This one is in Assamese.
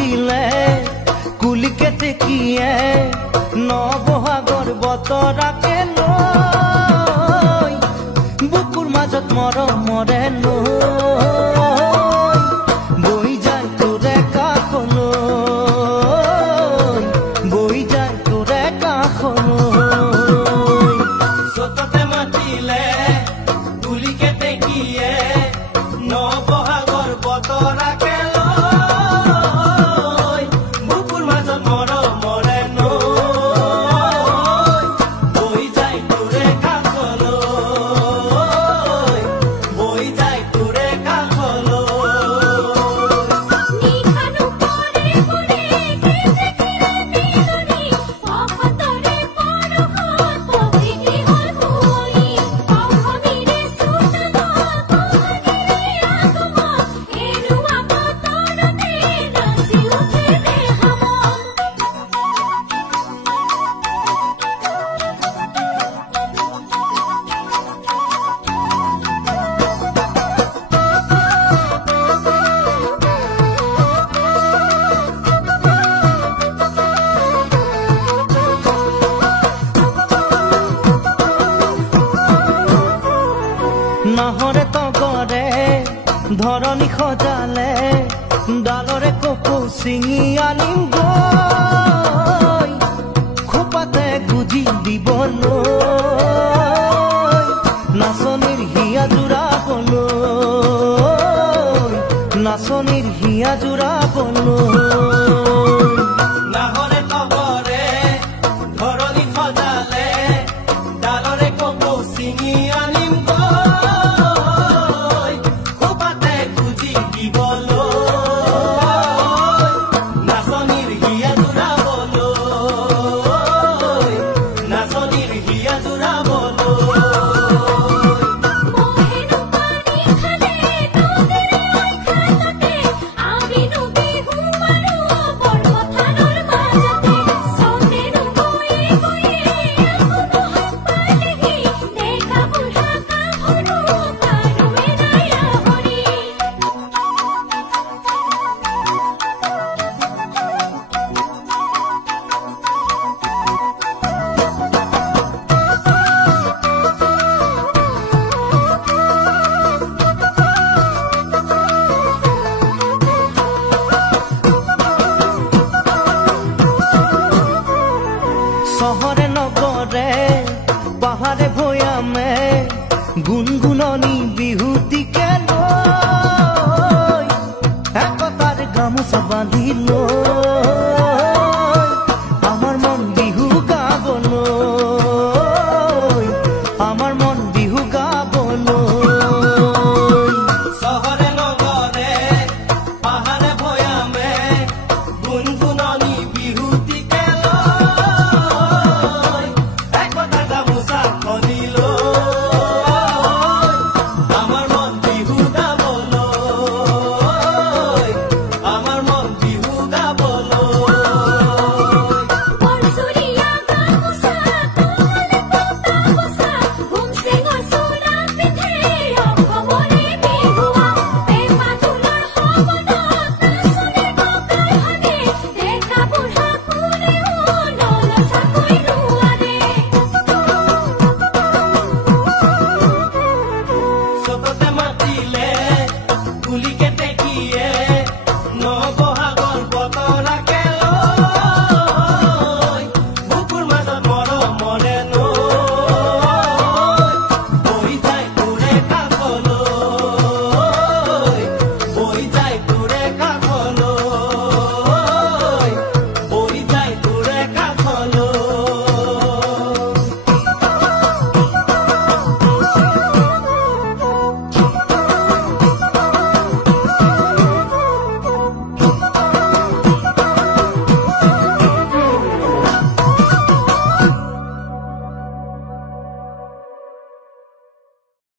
নাচিলে কুলিকে টেকিয়ে নবহাগৰ বতৰাকে লৈ বুকুৰ মাজত মৰমৰে নৈ বৈ যায় তোৰে কাষলৈ বৈ যায় তোৰে কাষলৈ সততে মাতিলে কুলিকে টেকিয়ে নবহাগৰ বতৰাকে লৈ বুকুৰ মাজত মৰমৰে নৈ বৈ যায় তোৰে কাষলৈ বৈ যায় তোৰে কাষলৈ নিখানো পৰে পৰে কেজেকিৰা নিলনি অহতৰে পৰহত পবিনি হল হৈ অহমিৰে সুতগ পহনিৰে আগম এৰুৱা বতৰতে নাচি উঠে দেহামন নাহৰে তগৰে ধৰণী সজালে ডালৰে কপৌ ছিঙি আনিম গৈ খোপাতে গুজি দিবলৈ নাচনীৰ হিয়া জোৰাবলৈ নাচনীৰ হিয়া জোৰাবলৈ নাহৰে তগৰে ধৰণী সজালে ডালৰে কপৌ ছিঙি আনিম গৈ খোপাতে গুজি দিবলৈ নাচনীৰ হিয়া জোৰাবলৈ নাচনীৰ হিয়া জোৰাবলৈ মোহেনো পানী খালে তোদেৰে খালতে আমিনো বিহু মাৰো বৰপথাৰৰ মাজতে চন্দেনো গৈয়ে গৈয়ে আকৌ মহক পালেহি দেখা বুঢ়া গাভৰু কাৰোৱে নাই আহৰি চহৰে নগৰে পাহাৰে ভৈয়ামে গুণগুণনি বিহুটিকে লৈ একতাৰ গামোচা বান্ধি লৈ